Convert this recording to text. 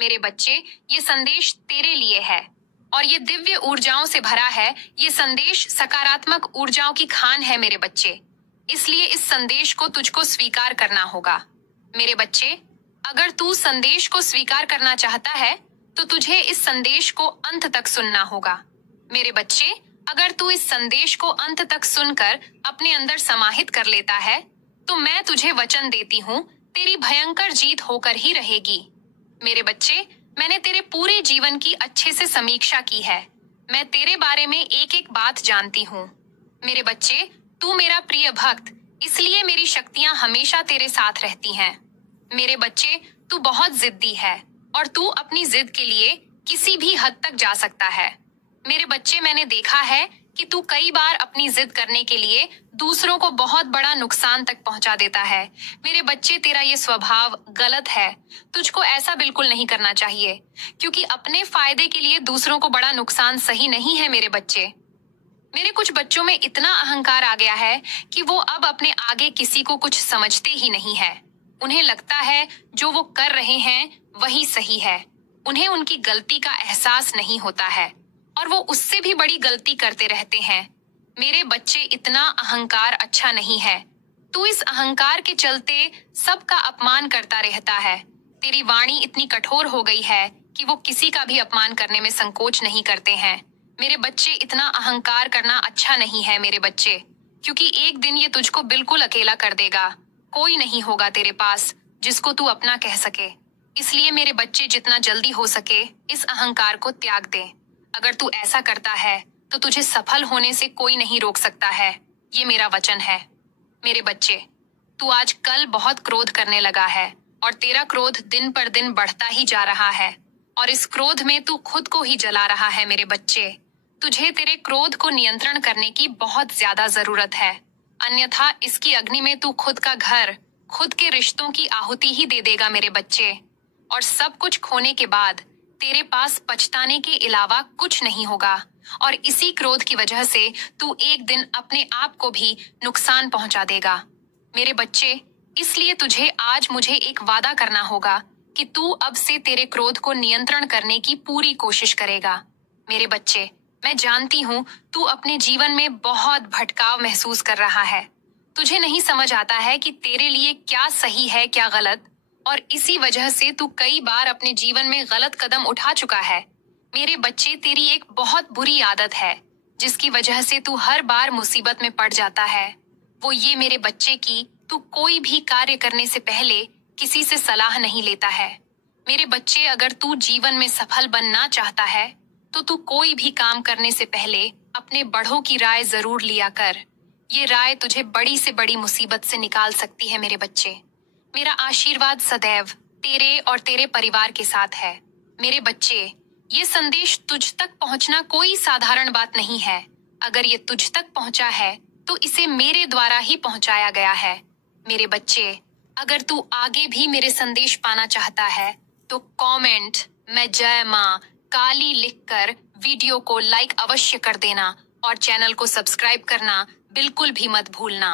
मेरे बच्चे, ये संदेश तेरे लिए है और ये दिव्य ऊर्जाओं से भरा है। ये संदेश सकारात्मक ऊर्जाओं की खान है मेरे बच्चे, इसलिए इस संदेश को तुझको स्वीकार करना होगा। मेरे बच्चे, अगर तू संदेश को स्वीकार करना चाहता है तो तुझे इस संदेश को अंत तक सुनना होगा। मेरे बच्चे, अगर तू इस संदेश को अंत तक सुनकर अपने अंदर समाहित कर लेता है तो मैं तुझे वचन देती हूँ, तेरी भयंकर जीत होकर ही रहेगी। मेरे बच्चे, मैंने तेरे पूरे जीवन की अच्छे से समीक्षा की है। मैं तेरे बारे में एक एक बात जानती हूँ। मेरे बच्चे, तू मेरा प्रिय भक्त, इसलिए मेरी शक्तियां हमेशा तेरे साथ रहती हैं। मेरे बच्चे, तू बहुत जिद्दी है और तू अपनी जिद के लिए किसी भी हद तक जा सकता है। मेरे बच्चे, मैंने देखा है कि तू कई बार अपनी जिद करने के लिए दूसरों को बहुत बड़ा नुकसान तक पहुंचा देता है। मेरे बच्चे, तेरा ये स्वभाव गलत है। तुझको ऐसा बिल्कुल नहीं करना चाहिए, क्योंकि अपने फायदे के लिए दूसरों को बड़ा नुकसान सही नहीं है। मेरे बच्चे, मेरे कुछ बच्चों में इतना अहंकार आ गया है कि वो अब अपने आगे किसी को कुछ समझते ही नहीं है। उन्हें लगता है जो वो कर रहे हैं वही सही है। उन्हें उनकी गलती का एहसास नहीं होता है और वो उससे भी बड़ी गलती करते रहते हैं। मेरे बच्चे, इतना अहंकार अच्छा नहीं है। तू इस अहंकार के चलते सबका अपमान करता रहता है। तेरी वाणी इतनी कठोर हो गई है कि वो किसी का भी अपमान करने में संकोच नहीं करते हैं। मेरे बच्चे, इतना अहंकार करना अच्छा नहीं है मेरे बच्चे, क्योंकि एक दिन ये तुझको बिल्कुल अकेला कर देगा। कोई नहीं होगा तेरे पास जिसको तू अपना कह सके। इसलिए मेरे बच्चे, जितना जल्दी हो सके इस अहंकार को त्याग दे। अगर तू ऐसा करता है तो तुझे सफल होने से कोई नहीं रोक सकता है। ये मेरा वचन है। मेरे बच्चे, तू आजकल बहुत क्रोध करने लगा है और तेरा क्रोध दिन पर दिन बढ़ता ही जा रहा है और इस क्रोध में तू खुद को ही जला रहा है। मेरे बच्चे, तुझे तेरे क्रोध को नियंत्रण करने की बहुत ज्यादा जरूरत है, अन्यथा इसकी अग्नि में तू खुद का घर, खुद के रिश्तों की आहुति ही दे देगा। मेरे बच्चे, और सब कुछ खोने के बाद तेरे पास पछताने के अलावा कुछ नहीं होगा और इसी क्रोध की वजह से तू एक दिन अपने आप को भी नुकसान पहुंचा देगा। मेरे बच्चे, इसलिए तुझे आज मुझे एक वादा करना होगा कि तू अब से तेरे क्रोध को नियंत्रण करने की पूरी कोशिश करेगा। मेरे बच्चे, मैं जानती हूँ तू अपने जीवन में बहुत भटकाव महसूस कर रहा है। तुझे नहीं समझ आता है कि तेरे लिए क्या सही है क्या गलत, और इसी वजह से तू कई बार अपने जीवन में गलत कदम उठा चुका है। मेरे बच्चे, तेरी एक बहुत बुरी आदत है जिसकी वजह से तू हर बार मुसीबत में पड़ जाता है। वो ये मेरे बच्चे की तू कोई भी कार्य करने से पहले किसी से सलाह नहीं लेता है। मेरे बच्चे, अगर तू जीवन में सफल बनना चाहता है तो तू कोई भी काम करने से पहले अपने बड़ों की राय जरूर लिया कर। ये राय तुझे बड़ी से बड़ी मुसीबत से निकाल सकती है। मेरे बच्चे, मेरा आशीर्वाद सदैव तेरे और तेरे परिवार के साथ है। मेरे बच्चे, ये संदेश तुझ तक पहुंचना कोई साधारण बात नहीं है। अगर ये तुझ तक पहुंचा है तो इसे मेरे द्वारा ही पहुंचाया गया है। मेरे बच्चे, अगर तू आगे भी मेरे संदेश पाना चाहता है तो कमेंट मैं जय मां काली लिखकर वीडियो को लाइक अवश्य कर देना और चैनल को सब्सक्राइब करना बिल्कुल भी मत भूलना।